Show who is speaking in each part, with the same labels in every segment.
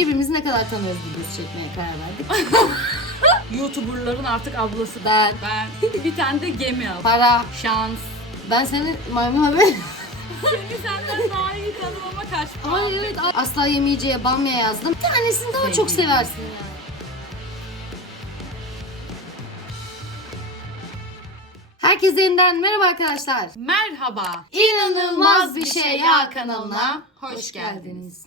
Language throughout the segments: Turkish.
Speaker 1: birbirimizi ne kadar tanıyoruz videosu çekmeye karar verdik.
Speaker 2: YouTuber'ların artık ablası.
Speaker 1: Ben.
Speaker 2: Bir tane de gemi al.
Speaker 1: Para.
Speaker 2: Şans.
Speaker 1: Ben senin maymun haber.
Speaker 2: Seni senden daha iyi tanımama kaç puan?
Speaker 1: Ay evet, asla yemeyeceğe bamya yazdım. Bir tanesini daha çok seversin ya. Herkese yeniden merhaba arkadaşlar.
Speaker 2: Merhaba.
Speaker 1: İnanılmaz bir şey ya kanalına hoş geldiniz.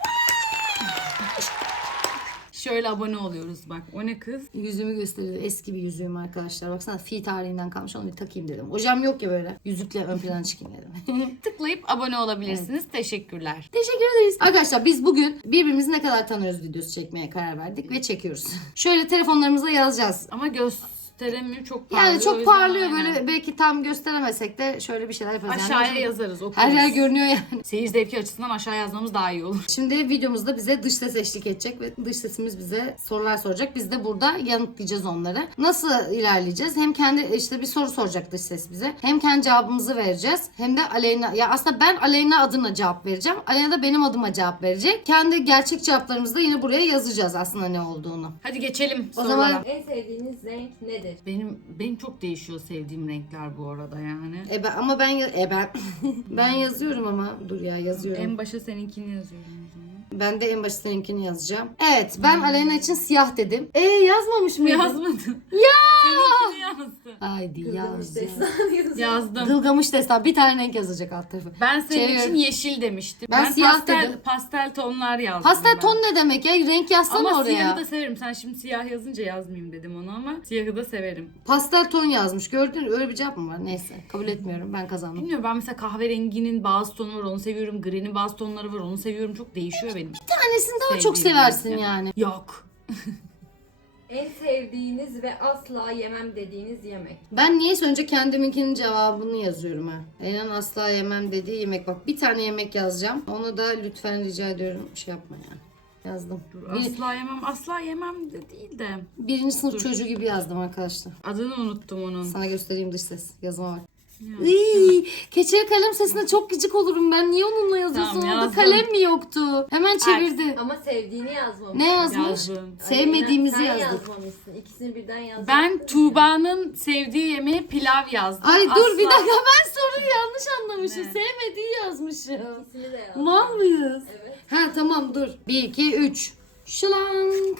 Speaker 2: Şöyle abone oluyoruz bak. O ne kız?
Speaker 1: Yüzümü gösteriyor. Eski bir yüzüğüm arkadaşlar. Baksana fi tarihinden kalmış, onu bir takayım dedim. Hocam yok ya, böyle yüzükle ön plana çıkayım dedim.
Speaker 2: Tıklayıp abone olabilirsiniz. Teşekkürler.
Speaker 1: Teşekkür ederiz. Arkadaşlar biz bugün birbirimizi ne kadar tanıyoruz videosu çekmeye karar verdik ve çekiyoruz. Şöyle telefonlarımıza yazacağız.
Speaker 2: Ama gösteremiyor, çok parlıyor.
Speaker 1: Yani
Speaker 2: o
Speaker 1: çok
Speaker 2: yüzden
Speaker 1: parlıyor
Speaker 2: aynen.
Speaker 1: böyle, belki tam gösteremesek de şöyle bir şeyler yaparız.
Speaker 2: Aşağıya
Speaker 1: Yani
Speaker 2: yazarız, okuruz.
Speaker 1: her yer görünüyor yani.
Speaker 2: Seyir zevki açısından aşağı yazmamız daha iyi olur.
Speaker 1: Şimdi videomuzda bize dış ses eşlik edecek ve dış sesimiz bize sorular soracak. Biz de burada yanıtlayacağız onları. Nasıl ilerleyeceğiz? Hem kendi bir soru soracak dış ses bize. Hem kendi cevabımızı vereceğiz. Hem de Aleyna, ya aslında ben Aleyna adına cevap vereceğim. Aleyna da benim adıma cevap verecek. Kendi gerçek cevaplarımızı da yine buraya yazacağız aslında ne olduğunu.
Speaker 2: Hadi geçelim
Speaker 1: O
Speaker 2: sorulara.
Speaker 1: zaman-
Speaker 3: En sevdiğiniz renk nedir?
Speaker 2: Benim çok değişiyor sevdiğim renkler bu arada yani.
Speaker 1: Ben yazıyorum ama dur ya, yazıyorum.
Speaker 2: En başa seninkini yazıyorum o zaman.
Speaker 1: Ben de en başta seninkini yazacağım. Evet, ben Aleyna için siyah dedim. Yazmamış mıydım?
Speaker 2: Yazmadın.
Speaker 1: Ya!
Speaker 2: Seninkini yazdın.
Speaker 1: Haydi
Speaker 3: Kızılmış
Speaker 1: yaz.
Speaker 3: destan yazıyor.
Speaker 2: Yazdım.
Speaker 1: Gılgamış destan. Bir tane renk yazacak alt tarafı.
Speaker 2: Ben senin
Speaker 1: Çevir.
Speaker 2: için yeşil demiştim.
Speaker 1: Ben siyah
Speaker 2: pastel,
Speaker 1: dedim.
Speaker 2: pastel tonlar yazdım.
Speaker 1: Pastel
Speaker 2: ben.
Speaker 1: ton ne demek ya? Renk yazsana
Speaker 2: Ama
Speaker 1: oraya.
Speaker 2: siyahı da severim. Sen şimdi siyah yazınca yazmayayım dedim onu ama siyahı da severim.
Speaker 1: Pastel ton yazmış. Gördün mü? Öyle bir cevap mı var? Neyse. Kabul etmiyorum. Ben kazandım.
Speaker 2: Bilmiyorum, ben mesela kahverenginin bazı tonu var, onu seviyorum. Gri'nin bazı tonları var, onu seviyorum. Çok değişiyor benim.
Speaker 1: Bir tanesini daha çok
Speaker 2: Sevdiğim
Speaker 1: seversin
Speaker 2: renk.
Speaker 1: yani.
Speaker 2: Yok.
Speaker 3: En sevdiğiniz ve asla yemem dediğiniz yemek.
Speaker 1: Ben niyeyse önce kendiminkinin cevabını yazıyorum ha. Enen asla yemem dediği yemek. Bak, bir tane yemek yazacağım. Onu da lütfen rica ediyorum. Şey yapma yani. Yazdım.
Speaker 2: Asla yemem de değil de.
Speaker 1: Birinci sınıf
Speaker 2: Dur.
Speaker 1: çocuğu gibi yazdım arkadaşlar.
Speaker 2: Adını unuttum onun.
Speaker 1: Sana göstereyim dış ses. Yazıma bak.
Speaker 2: Ya.
Speaker 1: Keçeli kalem sesine çok gıcık olurum ben. Niye onunla yazıyorsun?
Speaker 2: Tamam,
Speaker 1: Orada
Speaker 2: yazdım.
Speaker 1: kalem mi yoktu? Hemen çevirdi.
Speaker 3: Ama sevdiğini yazmamışsın.
Speaker 1: Ne yazmış?
Speaker 2: Yazdım.
Speaker 1: Sevmediğimizi
Speaker 3: Sen
Speaker 1: yazdık.
Speaker 3: yazmamışsın. İkisini birden yazdın.
Speaker 2: Ben Tuğba'nın sevdiği yemeğe pilav yazdım.
Speaker 1: Ay dur bir
Speaker 2: Asla-
Speaker 1: dakika, ben soruyu yanlış anlamışım.
Speaker 2: Ne?
Speaker 1: Sevmediği yazmışım.
Speaker 3: İkisini de yazdın.
Speaker 1: Mal mıyız?
Speaker 3: Evet.
Speaker 1: Ha tamam dur. 1, 2, 3. Şılank.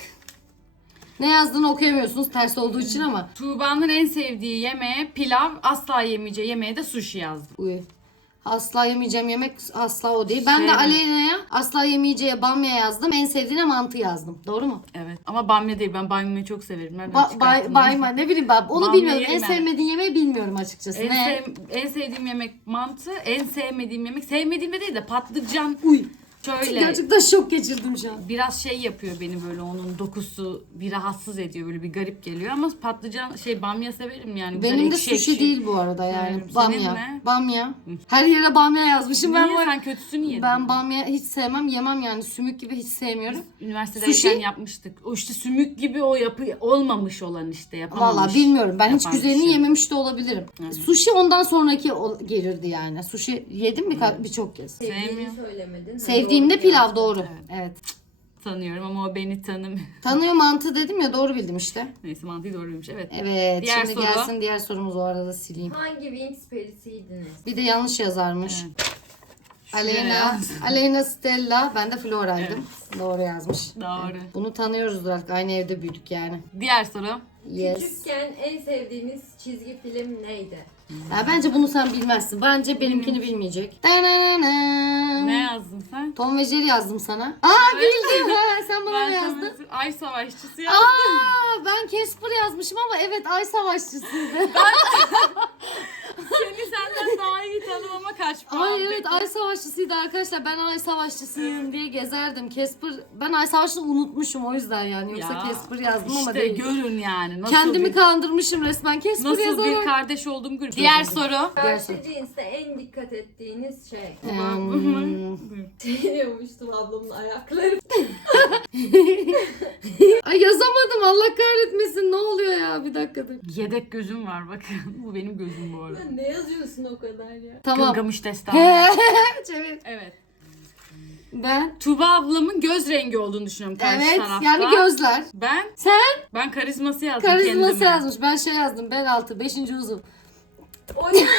Speaker 1: Ne yazdığını okuyamıyorsunuz ters olduğu için ama.
Speaker 2: Tuğba'nın en sevdiği yemeğe pilav, asla yemeyeceği yemeğe de sushi yazdım.
Speaker 1: Uy. Asla yemeyeceğim yemek asla o değil. Ben de
Speaker 2: Şey mi?
Speaker 1: Aleyna'ya asla yemeyeceğe bamya yazdım. En sevdiğine mantı yazdım. Doğru mu?
Speaker 2: Evet. Ama bamya değil. Ben bamyayı çok severim. Nereden çıkarttın?
Speaker 1: Bayma ne bileyim ben. Onu
Speaker 2: Bamya
Speaker 1: bilmiyorum. En
Speaker 2: yerim ben.
Speaker 1: sevmediğin yemeği bilmiyorum açıkçası. Ne?
Speaker 2: En sevdiğim yemek mantı. En sevmediğim yemek, sevmediğim de değil de patlıcan.
Speaker 1: Uy.
Speaker 2: Şöyle
Speaker 1: Gerçekten şok geçirdim şu an.
Speaker 2: biraz şey yapıyor beni, böyle onun dokusu bir rahatsız ediyor, böyle bir garip geliyor ama patlıcan bamya severim yani. Güzel
Speaker 1: Benim de
Speaker 2: ekşi
Speaker 1: sushi
Speaker 2: ekşi.
Speaker 1: değil bu arada yani.
Speaker 2: Senin
Speaker 1: Bamya.
Speaker 2: ne?
Speaker 1: Bamya. Her yere bamya yazmışım.
Speaker 2: Niye
Speaker 1: Ben var.
Speaker 2: sen kötüsünü yedin?
Speaker 1: Ben bamya hiç sevmem, yemem yani. Sümük gibi hiç sevmiyorum.
Speaker 2: Üniversitedeyken
Speaker 1: Sushi?
Speaker 2: yapmıştık. O işte sümük gibi o yapı olmamış olan işte yapamamış.
Speaker 1: Vallahi bilmiyorum. Ben hiç
Speaker 2: yapan
Speaker 1: güzelini
Speaker 2: kişi.
Speaker 1: yememiş de olabilirim. Sushi ondan sonraki gelirdi yani. Sushi yedim birçok kez.
Speaker 3: Sevdiğini
Speaker 2: Sevmiyorum.
Speaker 3: söylemedin. Ha,
Speaker 1: Sevdiğimde
Speaker 3: doğru
Speaker 1: pilav
Speaker 3: yazdın.
Speaker 1: doğru. Evet.
Speaker 2: Tanıyorum ama o beni tanımıyor.
Speaker 1: Tanıyor mantı dedim ya, doğru bildim işte.
Speaker 2: Neyse, mantıyı doğruymuş, evet.
Speaker 1: Evet.
Speaker 2: Diğer
Speaker 1: Şimdi
Speaker 2: soru.
Speaker 1: gelsin diğer sorumuz, o arada sileyim.
Speaker 3: Hangi Wings perisiydiniz?
Speaker 1: Bir de yanlış yazarmış.
Speaker 2: Evet.
Speaker 1: Aleyna,
Speaker 2: yaz.
Speaker 1: Aleyna Stella, ben de Flora'ydım. Doğru yazmış.
Speaker 2: Doğru.
Speaker 1: Evet. Bunu tanıyoruzdur artık. Aynı evde büyüdük yani.
Speaker 2: Diğer soru.
Speaker 1: Yes.
Speaker 3: Küçükken en sevdiğiniz çizgi film neydi?
Speaker 1: Ya bence bunu sen bilmezsin. Bence benimkini bilmeyecek.
Speaker 2: Ne yazdın sen?
Speaker 1: Tom ve Jerry yazdım sana. Aa bildim. Ha, sen bana ne
Speaker 2: Ben
Speaker 1: yazdın?
Speaker 2: sana Ay Savaşçısı yazdım.
Speaker 1: Ben Casper yazmışım ama evet, Ay Savaşçısıydı.
Speaker 2: Seni senden daha iyi tanımama kaç puan?
Speaker 1: Ay evet,
Speaker 2: peki?
Speaker 1: Ay Savaşçısıydı arkadaşlar. Ben Ay Savaşçısıyım diye gezerdim. Casper, ben Ay Savaşçısını unutmuşum o yüzden yani. Yoksa
Speaker 2: Ya,
Speaker 1: Casper yazdım ama
Speaker 2: İşte
Speaker 1: değil.
Speaker 2: görün yani. Nasıl
Speaker 1: Kendimi
Speaker 2: bir,
Speaker 1: kandırmışım resmen. Casper
Speaker 2: nasıl
Speaker 1: yazarak.
Speaker 2: bir kardeş olduğumu görün. Diğer soru.
Speaker 1: Diğer
Speaker 3: Karşı
Speaker 1: soru.
Speaker 3: cinste en dikkat ettiğiniz şey.
Speaker 1: Hmm.
Speaker 3: Diyormuştum ablamın ayakları.
Speaker 1: Ay yazamadım, Allah kahretmesin, ne oluyor ya, bir dakika dur.
Speaker 2: Yedek gözüm var bakın. Bu benim gözüm bu arada.
Speaker 3: Ne yazıyorsun o kadar ya?
Speaker 1: Tamam.
Speaker 2: Gılgamış destanı.
Speaker 1: Çevir.
Speaker 2: Evet.
Speaker 1: Ben.
Speaker 2: Tuğba ablamın göz rengi olduğunu düşünüyorum karşı
Speaker 1: Evet
Speaker 2: tarafta.
Speaker 1: yani gözler.
Speaker 2: Ben karizması yazdım
Speaker 1: Karizması
Speaker 2: kendime.
Speaker 1: yazmış. Ben şey yazdım. Bel altı 5. uzun.
Speaker 3: O yüzden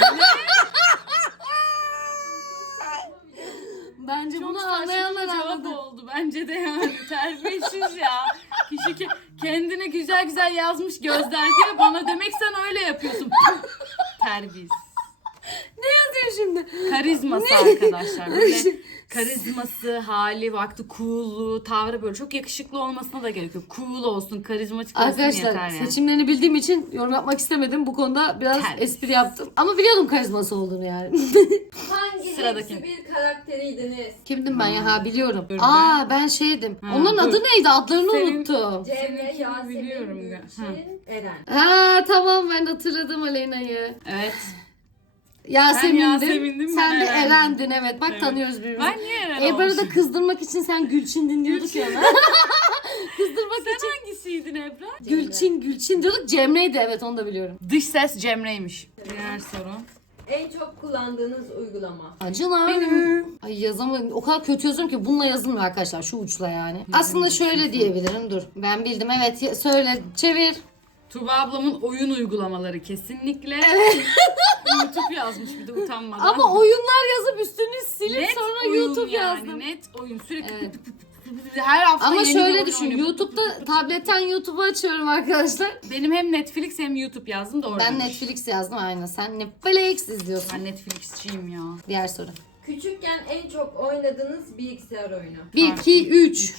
Speaker 1: Bence
Speaker 2: Çok
Speaker 1: bunu
Speaker 2: saçma
Speaker 1: anlayanlar
Speaker 2: bir cevap
Speaker 1: anladı.
Speaker 2: oldu bence de yani. Terbiyesiz ya. Kişi kendine güzel güzel yazmış gözler diye bana demek sen öyle yapıyorsun. Terbiyesiz.
Speaker 1: Ne yazıyor şimdi?
Speaker 2: Karizması arkadaşlar. Böyle karizması, hali, vakti, cool'luğu, tavrı böyle çok yakışıklı olmasına da gerek yok. Cool olsun, karizmatik olsun yeter
Speaker 1: Arkadaşlar
Speaker 2: yani.
Speaker 1: seçimlerini bildiğim için yorum yapmak istemedim. Bu konuda biraz
Speaker 2: Terbiyesiz.
Speaker 1: espri yaptım. Ama biliyordum karizması olduğunu yani.
Speaker 3: hangi
Speaker 2: Sıradaki.
Speaker 3: hepsi bir karakteriydiniz?
Speaker 1: Kimdim ben ya? Ha biliyorum.
Speaker 2: Dur,
Speaker 1: Aa ben şeydim.
Speaker 2: Ha,
Speaker 1: Onların
Speaker 2: dur.
Speaker 1: adı neydi? Adlarını
Speaker 2: Senin-
Speaker 1: unuttum.
Speaker 3: Cemre,
Speaker 2: Seninkini
Speaker 3: Yasemin,
Speaker 2: biliyorum ya.
Speaker 3: Gülçin, Eren.
Speaker 1: Ha tamam ben hatırladım Aleyna'yı.
Speaker 2: Evet.
Speaker 1: Yasemin'dim.
Speaker 2: Yasemin'dim,
Speaker 1: Sen
Speaker 2: ben
Speaker 1: de
Speaker 2: Eren'dim.
Speaker 1: Eren'din evet. Bak
Speaker 2: Evet.
Speaker 1: tanıyoruz birbirimizi.
Speaker 2: Ben niye Eren
Speaker 1: Ebrar'ı da
Speaker 2: olmuşum?
Speaker 1: kızdırmak için sen Gülçin diyorduk ya. Kızdırmak
Speaker 2: Sen
Speaker 1: için
Speaker 2: hangisiydin Ebra?
Speaker 1: Gülçin diyorduk. Cemre'ydi evet onu da biliyorum.
Speaker 2: Dış ses Cemre'ymiş. Diğer soru.
Speaker 3: En çok kullandığınız uygulama.
Speaker 1: Acılar. Ay yazamıyorum. O kadar kötü yazıyorum ki bununla yazılmıyor arkadaşlar. Şu uçla yani. Aslında şöyle diyebilirim. Dur. Ben bildim. Evet söyle. Çevir.
Speaker 2: Tuğba ablamın oyun uygulamaları kesinlikle. YouTube yazmış bir de utanmadan.
Speaker 1: Ama oyunlar yazıp üstünü silip
Speaker 2: Net
Speaker 1: sonra
Speaker 2: oyun
Speaker 1: YouTube
Speaker 2: yani,
Speaker 1: yazdım.
Speaker 2: Net oyun sürekli
Speaker 1: Evet.
Speaker 2: her hafta
Speaker 1: Ama
Speaker 2: yeni bir
Speaker 1: şöyle
Speaker 2: oyun
Speaker 1: düşün.
Speaker 2: oynuyorum.
Speaker 1: YouTube'da tabletten YouTube'u açıyorum arkadaşlar.
Speaker 2: Benim hem Netflix hem YouTube yazdım da
Speaker 1: Ben
Speaker 2: oradaymış.
Speaker 1: Netflix yazdım aynen. Sen Netflix izliyorsun.
Speaker 2: Ben Netflix'çiyim ya.
Speaker 1: Diğer soru.
Speaker 3: Küçükken en çok oynadığınız bilgisayar oyunu.
Speaker 1: 1, 2, 3.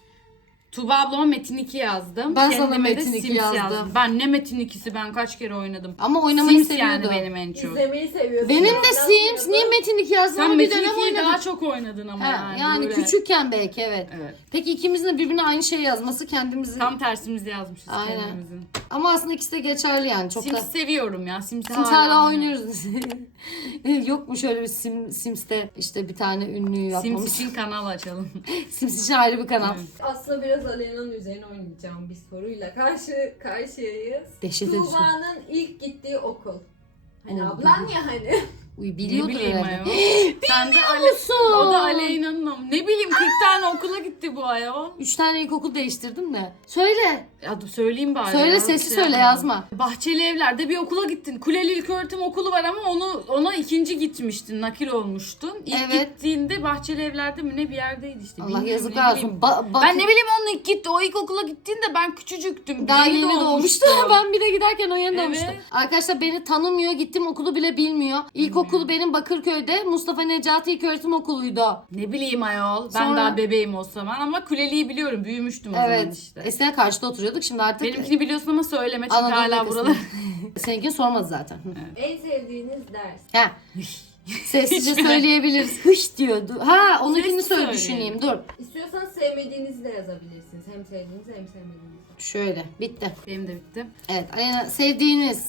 Speaker 2: Tuğba ablama Metin 2 yazdım.
Speaker 1: Ben sana
Speaker 2: Kendime de
Speaker 1: Metin 2
Speaker 2: Sims
Speaker 1: yazdım.
Speaker 2: Ben ne Metin 2'si ben kaç kere oynadım.
Speaker 1: Ama oynamayı
Speaker 2: Sims
Speaker 1: seviyordum.
Speaker 2: yani benim en çok.
Speaker 3: İzlemeyi seviyorsunuz.
Speaker 1: Benim de
Speaker 3: Nasıl
Speaker 1: Sims.
Speaker 3: yapıyordun?
Speaker 1: Niye Metin 2 yazdım?
Speaker 2: Sen
Speaker 1: Ama bir
Speaker 2: Metin
Speaker 1: dönem
Speaker 2: 2'yi
Speaker 1: oynadım.
Speaker 2: daha çok oynadın ama
Speaker 1: Ha,
Speaker 2: yani.
Speaker 1: yani
Speaker 2: böyle.
Speaker 1: küçükken belki evet.
Speaker 2: Evet.
Speaker 1: Peki ikimizin de birbirine aynı şey yazması kendimizin.
Speaker 2: Tam tersimizi yazmışız
Speaker 1: Aynen.
Speaker 2: kendimizin.
Speaker 1: Ama aslında ikisi de geçerli yani. Çok da.
Speaker 2: Sims seviyorum ya. Sims'i
Speaker 1: Sims hala
Speaker 2: oynuyorum.
Speaker 1: oynuyoruz. Yok mu şöyle bir Sims'te işte bir tane ünlüyü yapmamız?
Speaker 2: Sims için kanal açalım.
Speaker 1: Sims için ayrı bir kanal.
Speaker 2: Evet.
Speaker 3: Aslında biraz Aleyna'nın üzerine oynayacağım bir soruyla karşıyayız.
Speaker 1: Dehşete düştüm.
Speaker 3: Tuğba'nın ilk gittiği okul. Hani
Speaker 1: Oo,
Speaker 3: ablan ya hani.
Speaker 1: Uy
Speaker 2: Ne
Speaker 1: biliyordur
Speaker 2: bileyim
Speaker 1: herhalde.
Speaker 2: ayol. Sen de
Speaker 1: musun?
Speaker 2: O da Aleyna'nın ama. Ne bileyim 40 tane okula gitti bu ayol.
Speaker 1: 3 tane ilkokul değiştirdim de. Söyle.
Speaker 2: Ya dur söyleyeyim bari.
Speaker 1: Söyle
Speaker 2: ya.
Speaker 1: sesli
Speaker 2: Şey
Speaker 1: söyle
Speaker 2: yapamam.
Speaker 1: yazma.
Speaker 2: Bahçeli Evler'de bir okula gittin. Kuleli İlköğretim Okulu var ama ona ikinci gitmiştin. Nakil olmuştun. İlk
Speaker 1: Evet.
Speaker 2: gittiğinde Bahçeli Evler'de mi ne bir yerdeydi işte.
Speaker 1: Allah
Speaker 2: Bilmiyorum,
Speaker 1: yazıklar
Speaker 2: ne
Speaker 1: olsun.
Speaker 2: bileyim. Ben ne bileyim onun ilk gitti. O ilk okula gittiğinde ben küçücüktüm.
Speaker 1: Daha
Speaker 2: Yeni
Speaker 1: yeni doğmuştu. Ben bir de giderken o yeni
Speaker 2: Evet.
Speaker 1: doğmuştu. Arkadaşlar beni tanımıyor. Gittim okulu bile bilmiyor. İlkokulu benim Bakırköy'de Mustafa Necati İlköğretim Okulu'ydu.
Speaker 2: Ne bileyim ayol. Ben
Speaker 1: Sonra-
Speaker 2: daha bebeğim o zaman ama Kuleli'yi biliyorum. Büyümüştüm o zaman
Speaker 1: Evet.
Speaker 2: işte.
Speaker 1: Eskiden karşıda oturuyorduk. Şimdi artık
Speaker 2: Benimkini biliyorsun ama söyleme çünkü
Speaker 1: Anadolu
Speaker 2: hala
Speaker 1: yakasında.
Speaker 2: buralar.
Speaker 1: Seninkini sormadı zaten.
Speaker 3: En sevdiğiniz ders.
Speaker 1: Ha. Sessizce
Speaker 2: Hiçbir-
Speaker 1: söyleyebiliriz. Hış diyordu. Ha onunkini
Speaker 2: Sesli
Speaker 1: söyle
Speaker 2: söyleyin.
Speaker 1: düşüneyim. Dur.
Speaker 3: İstiyorsanız sevmediğinizi de yazabilirsiniz. Hem sevdiğinizi hem sevmediğinizi.
Speaker 1: Şöyle. Bitti.
Speaker 2: Benim de bitti.
Speaker 1: Evet. Alena sevdiğiniz.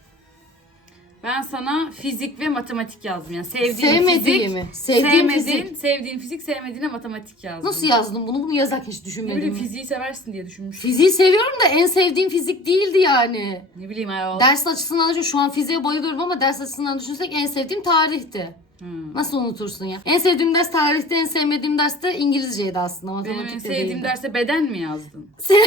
Speaker 2: Ben sana fizik ve matematik yazdım. Yani sevdiğin
Speaker 1: Sevmediği
Speaker 2: fizik,
Speaker 1: mi? Sevdiğim fizik.
Speaker 2: sevdiğin fizik, sevmediğine matematik yazdım.
Speaker 1: Nasıl yazdım bunu? Bunu yazarken hiç
Speaker 2: Ne
Speaker 1: düşünmedim.
Speaker 2: bileyim
Speaker 1: mi?
Speaker 2: fiziği seversin diye düşünmüştüm.
Speaker 1: Fiziği seviyorum da en sevdiğim fizik değildi yani.
Speaker 2: Ne bileyim ayol.
Speaker 1: Ders açısından düşünün. Şu an fiziğe bayılıyorum ama ders açısından düşünsek en sevdiğim tarihti. Nasıl unutursun ya? En sevdiğim ders tarihte, en sevmediğim ders de İngilizceydi aslında.
Speaker 2: Benim en
Speaker 1: Matematik de
Speaker 2: sevdiğim
Speaker 1: değildi.
Speaker 2: derse beden mi yazdın?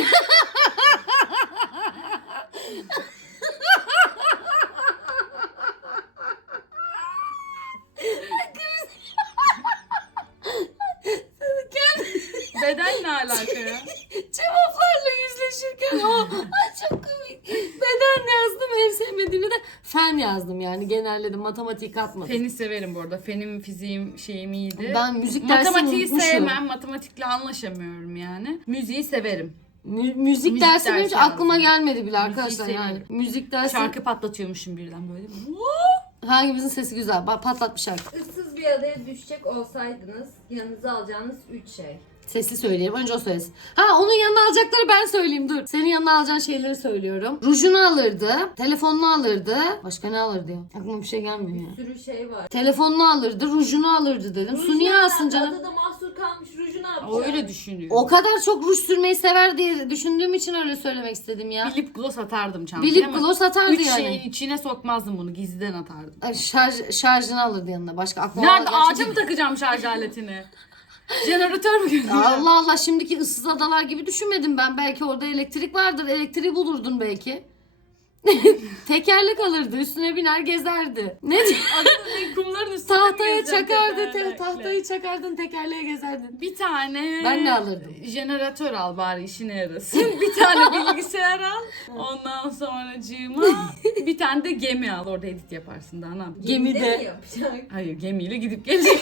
Speaker 2: Beden ne alaka ya?
Speaker 1: Cevaplarla yüzleşirken o ay çok komik. Beden yazdım, en sevmediğini de fen yazdım yani genelledim. Matematik katmadım.
Speaker 2: Feni severim bu arada. Fenim, fiziğim, şeyim iyiydi.
Speaker 1: Ben müzik dersini
Speaker 2: Matematiği
Speaker 1: unutmuşum.
Speaker 2: sevmem. Matematikle anlaşamıyorum yani. Müziği severim.
Speaker 1: Müzik dersi benim hiç
Speaker 2: dersi
Speaker 1: aklıma
Speaker 2: yazdım.
Speaker 1: gelmedi bile arkadaşlar
Speaker 2: Müziği
Speaker 1: yani.
Speaker 2: seviyorum.
Speaker 1: Müzik dersi
Speaker 2: Şarkı patlatıyormuşum birden böyle.
Speaker 1: hangimizin sesi güzel? Bak patlat bir şarkı.
Speaker 3: Issız bir adaya düşecek olsaydınız yanınıza alacağınız 3 şey.
Speaker 1: Sesli söyleyelim. Önce o söylesin. Ha onun yanına alacakları ben söyleyeyim dur. Senin yanına alacağın şeyleri söylüyorum. Rujunu alırdı. Telefonunu alırdı. Başka ne alırdı ya? Aklıma bir şey gelmiyor ya.
Speaker 3: Bir sürü şey var.
Speaker 1: Telefonunu alırdı. Rujunu alırdı dedim. Su niye alsın canım?
Speaker 3: Adada mahsur kalmış ruju ne yapacak?
Speaker 2: O öyle düşünüyor.
Speaker 1: O kadar çok ruj sürmeyi sever diye düşündüğüm için öyle söylemek istedim ya.
Speaker 2: Bir lip gloss atardım çantaya
Speaker 1: Bir lip
Speaker 2: ama
Speaker 1: gloss atardı
Speaker 2: 3
Speaker 1: yani.
Speaker 2: şeyin içine sokmazdım bunu. Gizliden atardım.
Speaker 1: Ay, şarjını alırdı yanına. Başka aklıma
Speaker 2: Nerede?
Speaker 1: gerçi
Speaker 2: Ağaca mı takacağım şarj aletini? Jeneratör mü gönderiyor?
Speaker 1: Allah Allah, şimdiki ıssız adalar gibi düşünmedim ben. Belki orada elektrik vardır. Elektriği bulurdun belki. Tekerlek alırdı. Üstüne biner gezerdi. Ne
Speaker 2: Adamın kumların üstüne
Speaker 1: tahtaya
Speaker 2: gezeceğim
Speaker 1: çakardı.
Speaker 2: tekerlekle.
Speaker 1: Tahtayı çakardın, tekerleğe gezerdin.
Speaker 2: Bir tane
Speaker 1: Ben ne alırdım?
Speaker 2: jeneratör al bari işine yarasın. Bir tane bilgisayar al. Ondan sonracığıma bir tane de gemi al. Orada edit yaparsın daha ne yapayım?
Speaker 1: Gemide.
Speaker 3: mi yapacak?
Speaker 2: Hayır, gemiyle gidip gelecek.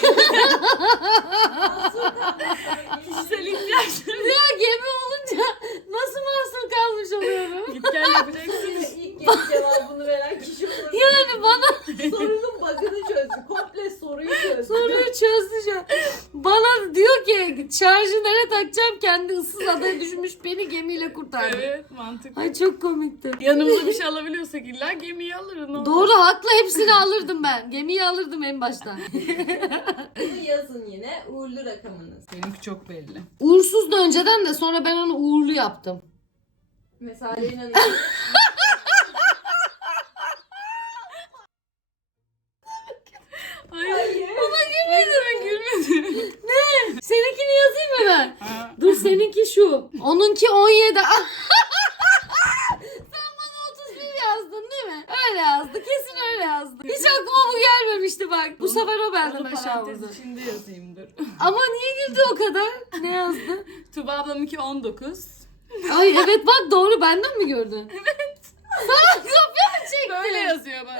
Speaker 2: Kişisel ihtiyaçları.
Speaker 1: Ya gemi olunca nasıl mahsur kalmış oluyorum?
Speaker 2: Git gel yapacaksın.
Speaker 3: İlk kez cevabını veren kişi olur.
Speaker 1: Yani bana
Speaker 3: Sorunun bug'ını çözdü. Komple soruyu çözdü.
Speaker 1: soruyu çözdü şu an. Bana diyor ki şarjı nereye takacağım? Kendi ıssız adaya düşmüş, beni gemiyle kurtardı.
Speaker 2: Evet, mantıklı.
Speaker 1: Ay çok komikti.
Speaker 2: Yanımıza bir şey alabiliyorsak illa gemiyi alırız. Ne olur.
Speaker 1: Doğru, haklı, hepsini alırdım ben. Gemiyi alırdım en baştan.
Speaker 3: Bunu yazın yine. Uğurlu rakamınız.
Speaker 2: Benimki çok belli.
Speaker 1: Uğursuzdu önceden de sonra ben onu uğurlu yaptım.
Speaker 3: Mesela Leyna'nın
Speaker 2: Hayır.
Speaker 3: Hayır.
Speaker 2: Ben gülmedim.
Speaker 1: Seninkini yazayım mı ben?
Speaker 2: Ha.
Speaker 1: Dur, seninki şu. Onunki 17. Sen bana 31 yazdın değil mi? Öyle yazdı. Kesin öyle yazdı. Hiç aklıma bu gelmemişti bak. Bu sefer o benden
Speaker 2: Onu
Speaker 1: aşağı
Speaker 2: parantez
Speaker 1: vurdu.
Speaker 2: içinde yazayım dur.
Speaker 1: Ama niye güldü o kadar? Ne yazdı?
Speaker 2: Tuba ablamınki 19.
Speaker 1: Ay evet bak, doğru, benden mi gördün? Evet. Sana kopya mı çekti?
Speaker 2: Böyle yazıyor bana.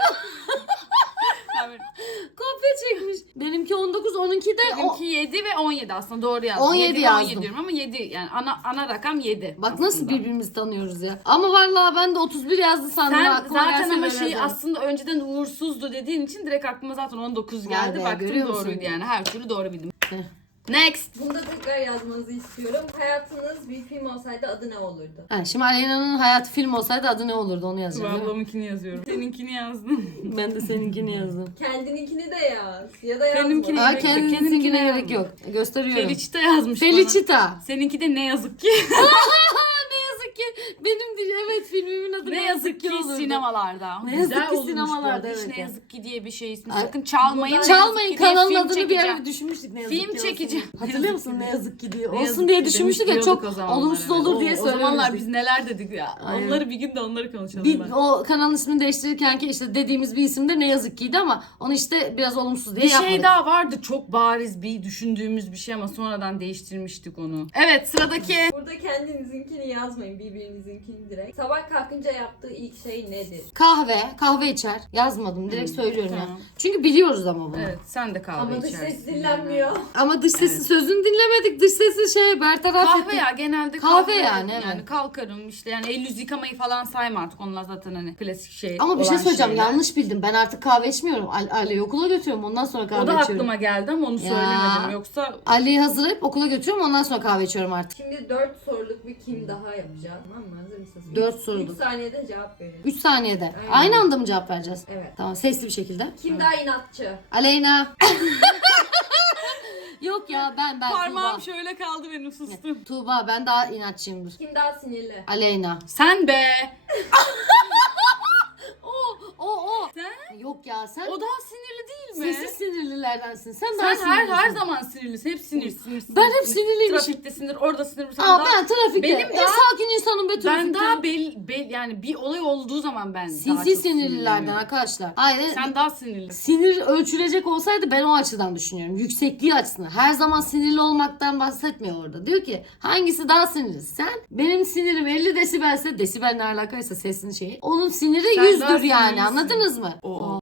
Speaker 2: Evet.
Speaker 1: Kopya çekmiş. Benimki 19, onunki de
Speaker 2: Benimki 7 ve 17 aslında doğru yazdım.
Speaker 1: 17
Speaker 2: 7 ve
Speaker 1: yazdım.
Speaker 2: 17 diyorum ama 7 yani ana rakam 7.
Speaker 1: Bak nasıl birbirimizi tanıyoruz ya. Ama vallahi ben de 31 yazdı sandım.
Speaker 2: Sen
Speaker 1: Aklıma
Speaker 2: zaten
Speaker 1: gelse
Speaker 2: ama
Speaker 1: böyle
Speaker 2: şey
Speaker 1: yazarım.
Speaker 2: aslında önceden uğursuzdu dediğin için direkt aklıma zaten 19
Speaker 1: Vay
Speaker 2: geldi.
Speaker 1: be,
Speaker 2: Baktım
Speaker 1: görüyor musun?
Speaker 2: doğruydu yani. Her türlü doğru bildim.
Speaker 1: Heh.
Speaker 2: Next.
Speaker 3: Bunda tekrar yazmanızı istiyorum. Hayatınız bir film olsaydı adı ne olurdu?
Speaker 1: Ha, şimdi Aleyna'nın hayatı film olsaydı adı ne olurdu onu
Speaker 2: Tuba
Speaker 1: yazacağım. değil mi?
Speaker 2: ablamınkini yazıyorum. Seninkini yazdım.
Speaker 1: Ben de seninkini yazdım.
Speaker 3: Kendininkini de yaz. Ya da yazma.
Speaker 2: Benimkini-
Speaker 1: Aa,
Speaker 2: Gerek yok,
Speaker 1: kendinizinkine
Speaker 2: kendininkine
Speaker 1: gerek yok. Gösteriyorum.
Speaker 2: Felicita yazmış
Speaker 1: Felicita.
Speaker 2: bana. Seninki de ne yazık ki.
Speaker 1: Ne yazık ki benim evet filmimin adı
Speaker 2: ne yazık ki
Speaker 1: olurdu.
Speaker 2: sinemalarda.
Speaker 1: Ne yazık
Speaker 2: Güzel
Speaker 1: ki
Speaker 2: olmuş
Speaker 1: sinemalarda,
Speaker 2: bu arada. Hiç
Speaker 1: evet
Speaker 2: ne
Speaker 1: ya.
Speaker 2: yazık ki diye bir şey ismi.
Speaker 1: Ay,
Speaker 2: Sakın çalmayın.
Speaker 3: buradan-
Speaker 2: Ne yazık
Speaker 1: Çalmayın,
Speaker 2: ki diye
Speaker 1: kanalın
Speaker 2: film
Speaker 1: adını bir
Speaker 2: çekeceğim.
Speaker 1: ara düşünmüştük ne yazık
Speaker 2: Film
Speaker 1: ki
Speaker 2: çekeceğim.
Speaker 1: olsun. Hatırlıyor musun ne yazık ki diye.
Speaker 2: Ne yazık
Speaker 1: Olsun diye
Speaker 2: ki
Speaker 1: düşünmüştük ya,
Speaker 2: demiş,
Speaker 1: çok
Speaker 2: diyorduk o zamanlar,
Speaker 1: olumsuz
Speaker 2: evet.
Speaker 1: olur diye
Speaker 2: O zamanlar
Speaker 1: söylemiştik.
Speaker 2: biz neler dedik ya.
Speaker 1: Aynen.
Speaker 2: Onları bir gün de onları konuşalım.
Speaker 1: Bir,
Speaker 2: bak.
Speaker 1: o kanalın ismini değiştirirken ki işte dediğimiz bir isim de ne yazık kiydi ama onu işte biraz olumsuz diye
Speaker 2: Bir
Speaker 1: yapmadık.
Speaker 2: şey daha vardı çok bariz bir düşündüğümüz bir şey ama sonradan değiştirmiştik onu. Evet sıradaki.
Speaker 3: Burada kendinizinkini yazmayın. Birbirinizinkini direkt. Sabah kalkınca yaptığı ilk şey nedir?
Speaker 1: Kahve içer. Yazmadım, direkt söylüyorum ya.
Speaker 2: tamam.
Speaker 1: Çünkü biliyoruz ama bunu.
Speaker 2: Evet sen de kahve
Speaker 3: Ama dış
Speaker 2: içersin.
Speaker 3: ses dinlenmiyor.
Speaker 1: Ama dış sesi sözünü dinlemedik. Dış sesi bertaraf
Speaker 2: Kahve
Speaker 1: ettik.
Speaker 2: ya genelde
Speaker 1: Kahve yani, evet.
Speaker 2: Yani kalkarım işte yani el yüz yıkamayı falan sayma artık onlar zaten hani klasik şey.
Speaker 1: Ama bir şey
Speaker 2: olan
Speaker 1: söyleyeceğim,
Speaker 2: şeyler.
Speaker 1: yanlış bildim. Ben artık kahve içmiyorum. Ali'yi okula götürüyorum. Ondan sonra kahve
Speaker 2: O da
Speaker 1: içiyorum.
Speaker 2: aklıma geldi ama onu
Speaker 1: Ya.
Speaker 2: söylemedim yoksa
Speaker 1: Ali'yi hazırlayıp okula götürüyorum. Ondan sonra kahve içiyorum artık.
Speaker 3: Şimdi 4 soruluk bir kim daha yapacağız. Tamam mı? Hazır mısınız?
Speaker 1: 4 soruluk.
Speaker 3: 3 saniyede cevap verin.
Speaker 1: 3 saniyede.
Speaker 3: Aynen.
Speaker 1: Aynı anda mı cevap vereceğiz?
Speaker 3: Evet.
Speaker 1: Tamam, sesli bir şekilde.
Speaker 3: Kim daha inatçı?
Speaker 1: Aleyna. Yok ya, ben
Speaker 2: parmağım
Speaker 1: Tuğba.
Speaker 2: şöyle kaldı benim sustum.
Speaker 1: Tuğba, ben daha inatçıyımdır.
Speaker 3: Kim daha sinirli?
Speaker 1: Aleyna.
Speaker 2: Sen be.
Speaker 1: O.
Speaker 2: Sen?
Speaker 1: Yok ya, sen
Speaker 2: O daha sinirli değil mi?
Speaker 1: sessiz sinirlilerdensin. Sen daha
Speaker 2: Sen her
Speaker 1: sinirlisin.
Speaker 2: zaman sinirlisin. Hep sinir.
Speaker 1: Ben hep sinirliymişim.
Speaker 2: Trafiktesindir, orada sinirli. Sen
Speaker 1: Aa,
Speaker 2: daha...
Speaker 1: ben trafikte.
Speaker 2: Benim
Speaker 1: en
Speaker 2: daha-
Speaker 1: sakin insanım be trafikte.
Speaker 2: Ben daha yani bir olay olduğu zaman ben daha
Speaker 1: Sinsi
Speaker 2: çok
Speaker 1: sinirlilerden
Speaker 2: sinirleniyorum.
Speaker 1: arkadaşlar. Hayır.
Speaker 2: Sen daha sinirlisin.
Speaker 1: Sinir ölçülecek olsaydı ben o açıdan düşünüyorum. Yüksekliği açısından. Her zaman sinirli olmaktan bahsetmiyor orada. Diyor ki hangisi daha sinirli? Sen, benim sinirim 50 desibelse, desibel ne alakaysa sesin şeyi. Onun siniri
Speaker 2: Sen daha
Speaker 1: 100'dür yani,
Speaker 2: sinirlisin.
Speaker 1: anladınız mı?
Speaker 2: O.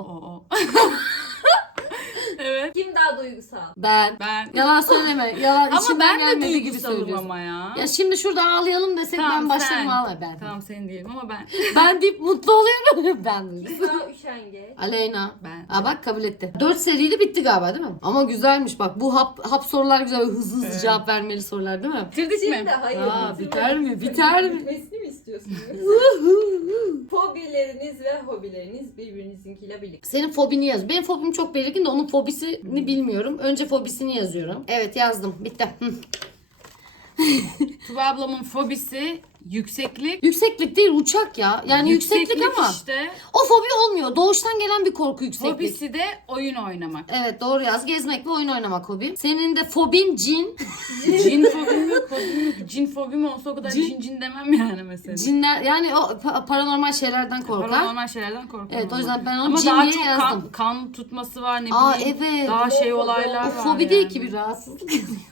Speaker 2: Evet.
Speaker 3: Kim daha duygusal?
Speaker 1: Ben.
Speaker 2: Ben.
Speaker 1: Yalan söyleme. Yalan
Speaker 2: Ama
Speaker 1: içimden
Speaker 2: ben de
Speaker 1: gelmediği gibi
Speaker 2: duygusalım
Speaker 1: söylüyorsun.
Speaker 2: ama ya.
Speaker 1: Ya şimdi şurada ağlayalım desek ben başlarım ağlar ben.
Speaker 2: Tamam sen diyelim ama ben.
Speaker 1: Ben deyip mutlu oluyorum ben.
Speaker 3: Kim daha üşengeç?
Speaker 1: Aleyna.
Speaker 2: Ben.
Speaker 1: Aa bak, kabul etti. 4 seriydi, bitti galiba değil mi? Ama güzelmiş bak. Bu hap sorular güzel. Hızlı
Speaker 2: Evet.
Speaker 1: cevap vermeli sorular değil mi?
Speaker 2: Bitirdik
Speaker 3: Şimdi
Speaker 2: mi?
Speaker 3: hayır.
Speaker 1: Aa,
Speaker 3: bitirmedik.
Speaker 1: biter mi? Biter mi?
Speaker 3: Bitmesini mi istiyorsunuz? Fobileriniz ve hobileriniz birbirinizinkiyle birlikte.
Speaker 1: Senin fobini yaz. Benim fobim çok belirgin de onun fobisini bilmiyorum. Önce fobisini yazıyorum. Evet, yazdım. Bitti. Hı.
Speaker 2: Tuba ablamın fobisi Yükseklik.
Speaker 1: Yükseklik değil, uçak ya. Yani yükseklik ama
Speaker 2: işte.
Speaker 1: o fobi olmuyor. Doğuştan gelen bir korku yükseklik.
Speaker 2: Hobisi de oyun oynamak.
Speaker 1: Evet doğru yaz. Gezmek ve oyun oynamak hobim. Senin de fobin cin.
Speaker 2: Cin fobim yok. Cin fobim olsa o kadar cin demem yani mesela.
Speaker 1: Cinler yani o paranormal şeylerden korkar.
Speaker 2: Paranormal şeylerden korkuyorum.
Speaker 1: Evet o yüzden ben onu
Speaker 2: Ama
Speaker 1: cin
Speaker 2: daha
Speaker 1: diye
Speaker 2: çok
Speaker 1: yazdım.
Speaker 2: kan tutması var ne
Speaker 1: Aa
Speaker 2: bileyim.
Speaker 1: evet.
Speaker 2: Daha şey olaylar
Speaker 1: O
Speaker 2: var.
Speaker 1: fobi
Speaker 2: yani.
Speaker 1: değil ki, bir rahatsızlık.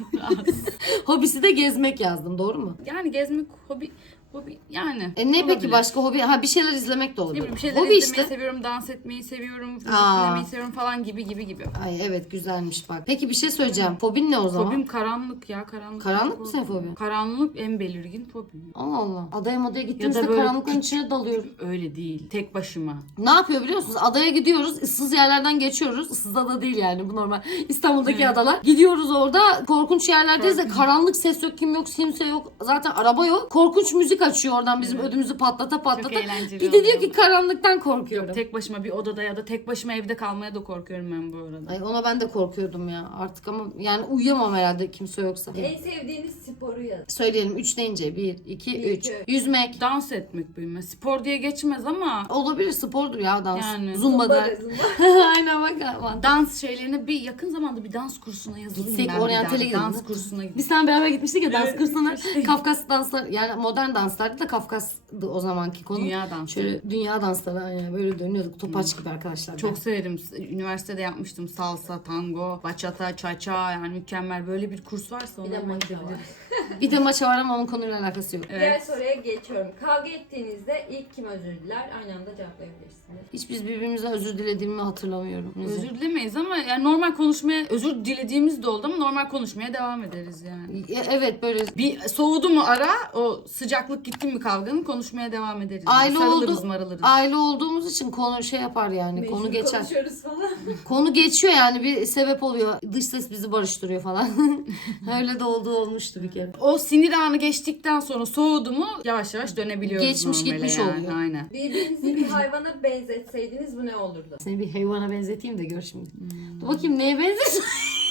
Speaker 1: Hobisi de gezmek yazdım, doğru mu?
Speaker 2: Yani gezmek hobi yani.
Speaker 1: Ne
Speaker 2: olabilir.
Speaker 1: peki başka hobi? Ha bir şeyler izlemek de
Speaker 2: Ne
Speaker 1: olabilir.
Speaker 2: bileyim, bir şeyler
Speaker 1: Hobi
Speaker 2: izlemeyi
Speaker 1: işte.
Speaker 2: seviyorum, dans etmeyi seviyorum, müzik
Speaker 1: Aa.
Speaker 2: dinlemeyi seviyorum falan gibi.
Speaker 1: Ay evet güzelmiş bak. Peki bir şey söyleyeceğim. Fobin ne o zaman?
Speaker 2: Fobim karanlık ya, karanlık.
Speaker 1: Karanlık mı senin fobin?
Speaker 2: Karanlık en belirgin fobim.
Speaker 1: Allah Allah. Adaya gittiğimizde
Speaker 2: böyle
Speaker 1: karanlıkların içine dalıyoruz.
Speaker 2: Öyle değil. Tek başıma.
Speaker 1: Ne yapıyor biliyor musunuz? Adaya gidiyoruz. Issız yerlerden geçiyoruz. Issız ada değil yani bu normal. İstanbul'daki adalar. Gidiyoruz orada. Korkunç yerlerdeyiz de karanlık, ses yok, kim yok, kimse yok. Zaten araba yok. Korkunç müzik açıyor oradan bizim ödümüzü patlata.
Speaker 2: Çok eğlenceli
Speaker 1: Bir de diyor
Speaker 2: oluyor.
Speaker 1: ki karanlıktan korkuyorum.
Speaker 2: Tek başıma bir odada ya da tek başıma evde kalmaya da korkuyorum ben bu arada.
Speaker 1: Ay ona ben de korkuyordum ya artık ama yani uyuyamam herhalde kimse yoksa.
Speaker 3: En sevdiğiniz sporu yazın.
Speaker 1: Söyleyelim 3 deyince 1, 2,
Speaker 3: Bir,
Speaker 1: 3.
Speaker 3: iki.
Speaker 1: Yüzmek.
Speaker 2: Dans etmek büyüme. Spor diye geçmez ama
Speaker 1: Olabilir, spordur ya dans.
Speaker 2: Yani.
Speaker 1: Zumba da.
Speaker 3: Zumba.
Speaker 1: Aynen bak aman.
Speaker 2: dans şeylerine bir yakın zamanda bir dans kursuna yazılayım
Speaker 1: Gitsek,
Speaker 2: ben bir
Speaker 1: oryantale
Speaker 2: daha.
Speaker 1: gidelim.
Speaker 2: Dans kursuna gideyim.
Speaker 1: Biz sen beraber gitmiştik ya dans
Speaker 2: Evet,
Speaker 1: kursuna.
Speaker 2: gitmiştik.
Speaker 1: Kafkas danslar yani modern danslardı da Kafkas'dı o zamanki konu.
Speaker 2: Dünya dansı.
Speaker 1: Şöyle dünya dansları aynen böyle dönüyorduk topaç gibi arkadaşlar.
Speaker 2: Çok severim. Üniversitede yapmıştım. Salsa, tango, bachata, cha-cha, yani mükemmel. Böyle bir kurs varsa
Speaker 3: Bir de
Speaker 2: ona
Speaker 3: maça var.
Speaker 2: gidebilirim.
Speaker 1: Bir de maça var ama onun konuyla alakası yok.
Speaker 2: Evet.
Speaker 3: Diğer soruya geçiyorum. Kavga ettiğinizde ilk kim özür diler? Aynı anda cevaplayabilirsiniz.
Speaker 1: Hiç biz birbirimizden özür dilediğimi hatırlamıyorum.
Speaker 2: Özür dilemeyiz ama yani normal konuşmaya, özür dilediğimiz de oldu ama normal konuşmaya devam ederiz yani.
Speaker 1: Evet böyle
Speaker 2: Bir soğudu mu ara, o sıcaklık gitti mi kavganın, konuşmaya devam ederiz.
Speaker 1: aile
Speaker 2: Sarılırız,
Speaker 1: oldu,
Speaker 2: marılırız.
Speaker 1: aile olduğumuz için konu şey yapar yani
Speaker 3: Mecbur
Speaker 1: konu geçer.
Speaker 3: konuşuyoruz falan.
Speaker 1: Konu geçiyor yani bir sebep oluyor. Dış ses bizi barıştırıyor falan. Öyle de olduğu olmuştu bir kere.
Speaker 2: O sinir anı geçtikten sonra soğudu mu yavaş yavaş dönebiliyoruz
Speaker 1: Geçmiş
Speaker 2: normale
Speaker 1: gitmiş
Speaker 2: yani.
Speaker 1: oluyor.
Speaker 2: Aynen.
Speaker 3: Birbirinizi bir hayvana benzetseydiniz bu ne olurdu?
Speaker 1: Seni bir hayvana benzeteyim de gör şimdi. Dur bakayım neye benzetiyorsun?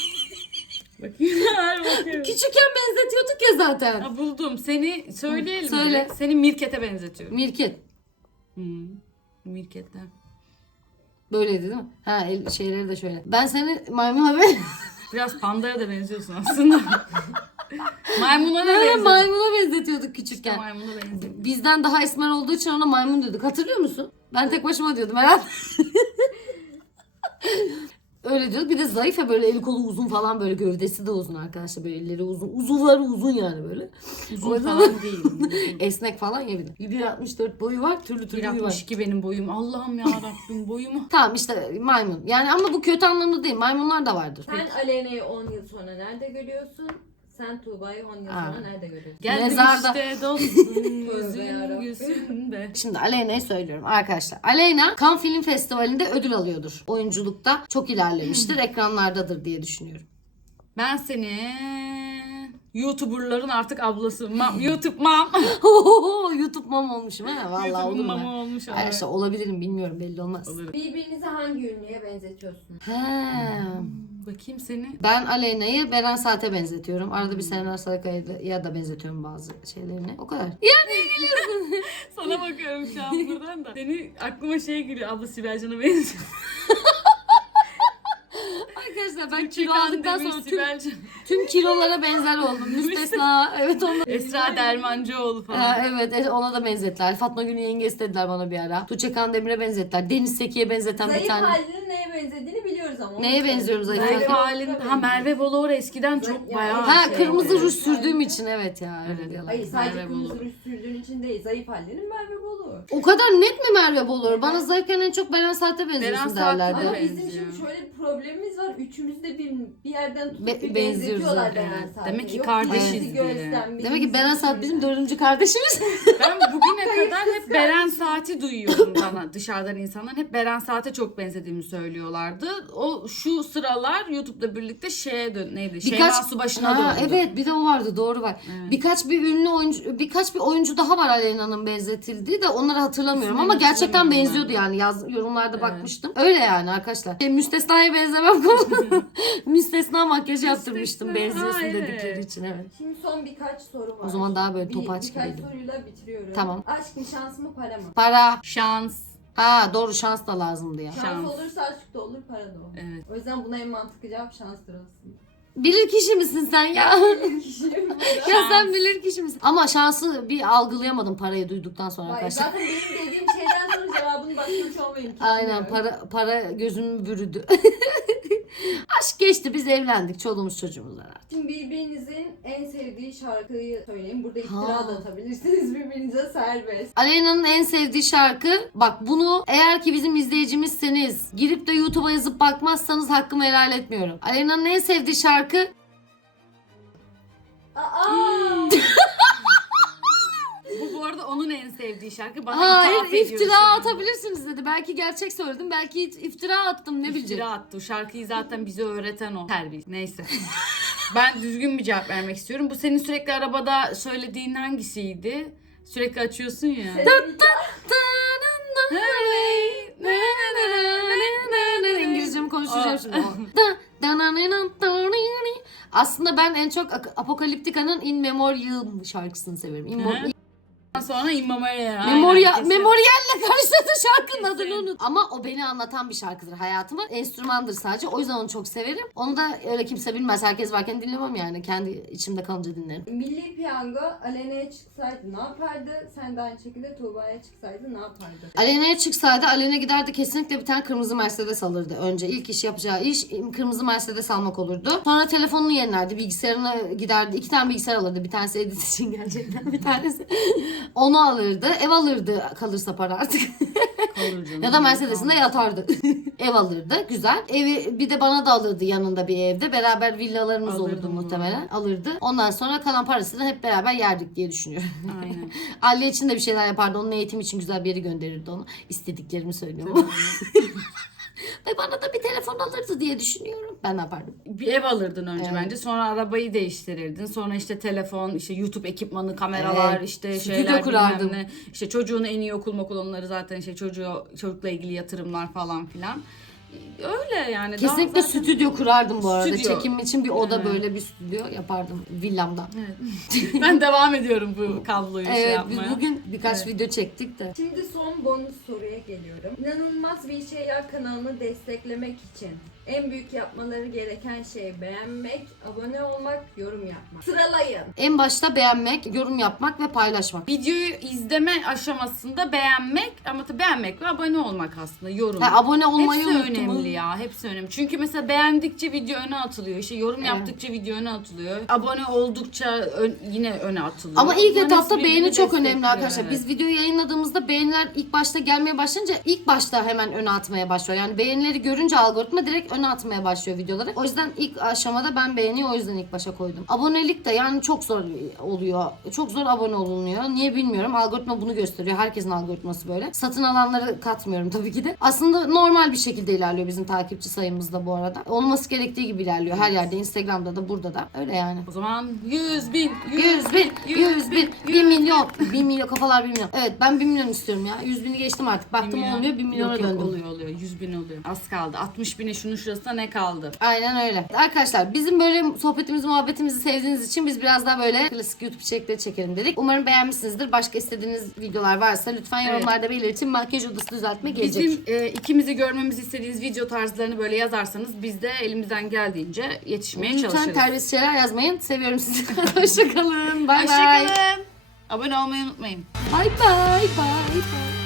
Speaker 2: Bakayım. Bakıyorum.
Speaker 1: Küçükken benzetiyorduk ya zaten.
Speaker 2: Ha, buldum. Seni söyleyelim.
Speaker 1: Söyle.
Speaker 2: direkt. Seni Mirket'e benzetiyorum.
Speaker 1: Mirket.
Speaker 2: Mirket'ten.
Speaker 1: Böyleydi değil mi? Ha şeyleri de şöyle. Ben seni maymuna ben
Speaker 2: Biraz pandaya da benziyorsun aslında. Maymuna ne benziyorsun?
Speaker 1: maymuna benzetiyorduk küçükken.
Speaker 2: Maymuna benziyorsun.
Speaker 1: Bizden daha esmer olduğu için ona maymun diyorduk. Hatırlıyor musun? Ben tek başıma diyordum herhalde. Öyle diyorduk. Bir de zayıf ya böyle eli kolu uzun falan böyle gövdesi de uzun arkadaşlar. Böyle elleri uzun. Uzuvları uzun yani böyle.
Speaker 2: Uzun
Speaker 1: O yüzden-
Speaker 2: falan değil.
Speaker 1: Esnek falan ya bir de. 1.64 boyu var. Türlü huyu var.
Speaker 2: 1.62 benim boyum. Allah'ım ya Rabbim boyumu.
Speaker 1: Tamam işte maymun. Yani ama bu kötü anlamda değil. Maymunlar da vardır.
Speaker 3: Sen Aleyna'yı 10 yıl sonra nerede görüyorsun? Sen Tuğba'yı 10 yıl sonra nerede görüyorsun?
Speaker 2: Geldim
Speaker 1: Mezarda.
Speaker 2: işte dostum
Speaker 3: Tövbe yarabbim.
Speaker 2: yüzünde.
Speaker 1: Şimdi Aleyna'yı söylüyorum arkadaşlar. Aleyna Cannes Film Festivali'nde ödül alıyordur. Oyunculukta çok ilerlemiştir. Ekranlardadır diye düşünüyorum.
Speaker 2: Ben seni YouTuber'ların artık ablası. YouTube mam.
Speaker 1: YouTube mom olmuşum ha. Vallahi
Speaker 2: YouTube
Speaker 1: olur
Speaker 2: mama
Speaker 1: mu?
Speaker 2: olmuş.
Speaker 1: Arkadaşlar olabilirim bilmiyorum belli olmaz.
Speaker 2: Olur.
Speaker 3: Birbirinizi hangi ünlüye benzetiyorsunuz?
Speaker 1: He.
Speaker 2: Bakayım seni.
Speaker 1: Ben Aleyna'yı Beren Saat'e benzetiyorum. Arada bir Serenay Sarıkaya'ya da benzetiyorum bazı şeylerini. O kadar.
Speaker 2: Sana bakıyorum şu an buradan da. Seni aklıma şey geliyor. Abla Sibel Can'a benziyor.
Speaker 1: Arkadaşlar ben kilo
Speaker 2: Çıkan
Speaker 1: aldıktan
Speaker 2: Demir
Speaker 1: sonra
Speaker 2: Sibel Can.
Speaker 1: tüm kilolara benzer oldum. Müstesna. Evet ona.
Speaker 2: Esra Dermancıoğlu falan.
Speaker 1: Ha, evet ona da benzettiler. Fatma Gül'ün yengesi dediler bana bir ara. Tuğçe Kandemir'e benzettiler. Deniz Seki'ye benzeten bir
Speaker 3: Zayıf
Speaker 1: tane.
Speaker 3: halinin neye benzediğini biliyoruz ama.
Speaker 1: Neye benziyorum zayıf
Speaker 2: Merve
Speaker 1: halin?
Speaker 2: halin. Ha Merve Boluğur eskiden çok
Speaker 3: Ya,
Speaker 2: bayağı
Speaker 1: Ha
Speaker 2: şey
Speaker 1: kırmızı
Speaker 2: oluyor.
Speaker 1: ruj sürdüğüm için evet ya. Öyle
Speaker 2: Evet.
Speaker 1: diyorlar.
Speaker 3: Hayır sadece
Speaker 2: Merve
Speaker 3: kırmızı
Speaker 2: Bolu.
Speaker 3: ruj sürdüğün için değil. Zayıf halinin Merve Bolu.
Speaker 1: O kadar net mi Merve Bolur? Bana zayıfken en çok Beren Saat'e benziyorsun
Speaker 2: Saat'e
Speaker 1: derlerdi.
Speaker 3: Ama
Speaker 2: Evet.
Speaker 3: bizim
Speaker 2: benziyor.
Speaker 3: şimdi şöyle bir problemimiz var. Üçümüz de bir yerden tutup
Speaker 1: Be-
Speaker 3: bir
Speaker 1: benziyoruz
Speaker 3: benzetiyorlar
Speaker 1: zaten.
Speaker 3: Beren Saat'e.
Speaker 2: Demek ki
Speaker 3: Yok,
Speaker 2: kardeşiz
Speaker 3: birisi
Speaker 2: diye.
Speaker 3: göğüsten,
Speaker 1: Demek ki
Speaker 3: birisi
Speaker 1: Beren Saat bizim
Speaker 3: içinden.
Speaker 1: 4. kardeşimiz.
Speaker 2: Ben bugüne kadar hep Beren Saat'i duyuyorum bana dışarıdan insanlar. Hep Beren Saat'e çok benzediğimi söylüyorlardı. O şu sıralar YouTube'da birlikte şeye neydi? Şeyma Subaşı'na
Speaker 1: Ha,
Speaker 2: döndü.
Speaker 1: evet bir de o vardı doğru var.
Speaker 2: Evet.
Speaker 1: Birkaç bir oyuncu daha var Aleyna'nın benzetildiği de onları hatırlamıyorum
Speaker 2: İsmini
Speaker 1: ama gerçekten
Speaker 2: hatırlamıyorum
Speaker 1: benziyordu
Speaker 2: ben.
Speaker 1: yani yorumlarda
Speaker 2: Evet.
Speaker 1: bakmıştım. Öyle yani arkadaşlar. Müstesna'ya benzemem konu. Müstesna makyaj yaptırmıştım
Speaker 2: Müstesna,
Speaker 1: benziyorsun
Speaker 2: evet.
Speaker 1: dedikleri için, evet.
Speaker 3: Şimdi son birkaç soru var.
Speaker 1: O zaman daha böyle topaç
Speaker 3: Birkaç
Speaker 1: gibiydi.
Speaker 3: soruyla bitiriyorum.
Speaker 1: Tamam.
Speaker 3: Aşk mı şans mı para mı?
Speaker 1: Para.
Speaker 2: Şans.
Speaker 1: Ha doğru, şans da lazımdı ya.
Speaker 3: Şans,
Speaker 2: Şans.
Speaker 3: olursa aşk da olur, para da olur.
Speaker 2: Evet.
Speaker 3: O yüzden buna en mantıklı cevap şanstır aslında.
Speaker 1: Bilir kişi misin sen ya?
Speaker 3: Kişiyim
Speaker 1: Ya sen bilir kişi misin? Ama şansı bir algılayamadım parayı duyduktan sonra
Speaker 3: Hayır,
Speaker 1: arkadaşlar.
Speaker 3: zaten benim dediğim şeyden sonra cevabını başlamış olma imkanı
Speaker 1: Aynen,
Speaker 3: yok.
Speaker 1: para gözümü bürüdü. Aşk geçti, biz evlendik, çoluğumuz çocuğumuz var artık.
Speaker 3: Şimdi birbirinizin en sevdiği şarkıyı söyleyin. Burada iftira
Speaker 1: Ha.
Speaker 3: da atabilirsiniz, birbirinize serbest.
Speaker 1: Aleyna'nın en sevdiği şarkı, bak bunu eğer ki bizim izleyicimizseniz girip de YouTube'a yazıp bakmazsanız hakkımı helal etmiyorum. Aleyna'nın en sevdiği şarkı
Speaker 3: Aa!
Speaker 2: Bu arada onun en sevdiği şarkı. Bana
Speaker 1: hayır,
Speaker 2: ithaf ediyor şu
Speaker 1: iftira
Speaker 2: an.
Speaker 1: atabilirsiniz dedi. Belki gerçek söyledim, belki iftira attım, ne bileceğim.
Speaker 2: İftira attı. O şarkıyı zaten bize öğreten o. Terbiye. Neyse. Ben düzgün bir cevap vermek istiyorum. Bu senin sürekli arabada söylediğin hangisiydi? Sürekli açıyorsun ya.
Speaker 1: İngilizcemi konuşacağım
Speaker 2: Aa.
Speaker 1: şimdi. Aslında ben en çok Apocalyptica'nın In Memoriam şarkısını severim.
Speaker 2: Sonra İmamaya.
Speaker 1: Memorial'le karşıladı şarkının
Speaker 2: Kesin.
Speaker 1: adını unut. Ama o beni anlatan bir şarkıdır hayatıma. Enstrümandır sadece. O yüzden onu çok severim. Onu da öyle kimse bilmez. Herkes varken dinlemem yani. Kendi içimde kalınca dinlerim.
Speaker 3: Milli Piyango Aleyna'ya çıksaydı ne yapardı? Sen de aynı şekilde Tuğba'ya çıksaydı ne yapardı?
Speaker 1: Aleyna'ya çıksaydı Aleyna giderdi kesinlikle bir tane kırmızı Mercedes alırdı. Önce ilk iş yapacağı iş kırmızı Mercedes almak olurdu. Sonra telefonunu yenilerdi. Bilgisayarına giderdi. 2 tane bilgisayar alırdı. Bir tanesi edit için gerçekten. Bir tanesi onu alırdı. Ev alırdı kalırsa para artık. Ya da Mercedes'inde yatardı. Ev alırdı. Güzel. Evi bir de bana da alırdı yanında bir evde. Beraber villalarımız
Speaker 2: Alırdı
Speaker 1: olurdu
Speaker 2: onu.
Speaker 1: muhtemelen. Alırdı. Ondan sonra kalan parasını hep beraber yerdik diye düşünüyorum.
Speaker 2: Aynen.
Speaker 1: Aliye için de bir şeyler yapardı. Onun eğitim için güzel bir yere gönderirdi onu. İstediklerimi söylüyorum. Ve bana da bir telefon alırdı diye düşünüyorum. Ben ne yapardım?
Speaker 2: Bir ev alırdın önce
Speaker 1: Evet.
Speaker 2: bence. Sonra arabayı değiştirirdin. Sonra işte telefon, işte YouTube ekipmanı, kameralar,
Speaker 1: Evet.
Speaker 2: işte
Speaker 1: Stüdyo
Speaker 2: şeyler
Speaker 1: kurardım.
Speaker 2: bilmem ne. İşte çocuğun en iyi okul onları zaten işte çocukla ilgili yatırımlar falan filan. Öyle yani. Daha
Speaker 1: Kesinlikle
Speaker 2: zaten-
Speaker 1: stüdyo kurardım bu arada.
Speaker 2: Stüdyo.
Speaker 1: Çekim için bir oda
Speaker 2: Evet.
Speaker 1: böyle bir stüdyo yapardım villamda.
Speaker 2: Evet. Ben devam ediyorum bu kabloyu şey
Speaker 1: Evet,
Speaker 2: yapmaya.
Speaker 1: biz bugün birkaç
Speaker 2: Evet.
Speaker 1: video çektik de.
Speaker 3: Şimdi son bonus soruya geliyorum. İnanılmaz bir şeyler kanalını desteklemek için en büyük yapmaları gereken şey beğenmek, abone olmak, yorum yapmak. Sıralayın.
Speaker 1: En başta beğenmek, yorum yapmak ve paylaşmak.
Speaker 2: Videoyu izleme aşamasında beğenmek ama tabii beğenmek ve abone olmak aslında yorum.
Speaker 1: Ha, abone olmayı
Speaker 2: Hepsi
Speaker 1: unuttum.
Speaker 2: önemli ya. Hepsi önemli. Çünkü mesela beğendikçe video öne atılıyor. İşte yorum
Speaker 1: Evet.
Speaker 2: yaptıkça video öne atılıyor. Abone oldukça yine öne atılıyor.
Speaker 1: Ama ilk
Speaker 2: Bunların
Speaker 1: etapta
Speaker 2: hepsi
Speaker 1: beğeni
Speaker 2: birbirini
Speaker 1: çok önemli
Speaker 2: destekliyor,
Speaker 1: arkadaşlar.
Speaker 2: evet.
Speaker 1: Biz videoyu yayınladığımızda beğeniler ilk başta gelmeye başlayınca ilk başta hemen öne atmaya başlıyor. Yani beğenileri görünce algoritma direkt öne atmaya başlıyor videoları. O yüzden ilk aşamada ben beğeniyi o yüzden ilk başa koydum. Abonelik de yani çok zor oluyor. Çok zor abone olunuyor. Niye bilmiyorum. Algoritma bunu gösteriyor. Herkesin algoritması böyle. Satın alanları katmıyorum tabii ki de. Aslında normal bir şekilde ilerliyor bizim takipçi sayımız da bu arada. Olması gerektiği gibi ilerliyor. Her yerde. Instagram'da da burada da. Öyle yani.
Speaker 2: O zaman 100 bin,
Speaker 1: 100 bin, 100 bin, 1 milyon. 1 milyon, kafalar 1 milyon. Evet, ben 1 milyon istiyorum ya. 100 bini geçtim artık. Baktım olmuyor, 1 milyona
Speaker 2: Yok, yok,
Speaker 1: döndüm.
Speaker 2: oluyor 100 bin oluyor. Az kaldı. 60 bine şunun şurasında ne kaldı?
Speaker 1: Aynen öyle. Arkadaşlar bizim böyle sohbetimizi, muhabbetimizi sevdiğiniz için biz biraz daha böyle klasik YouTube içerikleri çekelim dedik. Umarım beğenmişsinizdir. Başka istediğiniz videolar varsa lütfen
Speaker 2: Evet.
Speaker 1: yorumlarda belirtin. Makyaj odası düzeltme gelecek.
Speaker 2: Bizim ikimizi görmemizi istediğiniz video tarzlarını böyle yazarsanız biz de elimizden geldiğince yetişmeye
Speaker 1: Lütfen
Speaker 2: çalışırız.
Speaker 1: terbiyesiz şeyler yazmayın. Seviyorum sizi. Hoşçakalın. Bay bay.
Speaker 2: Hoşçakalın. Abone olmayı unutmayın.
Speaker 1: Bay bay. Bay bay.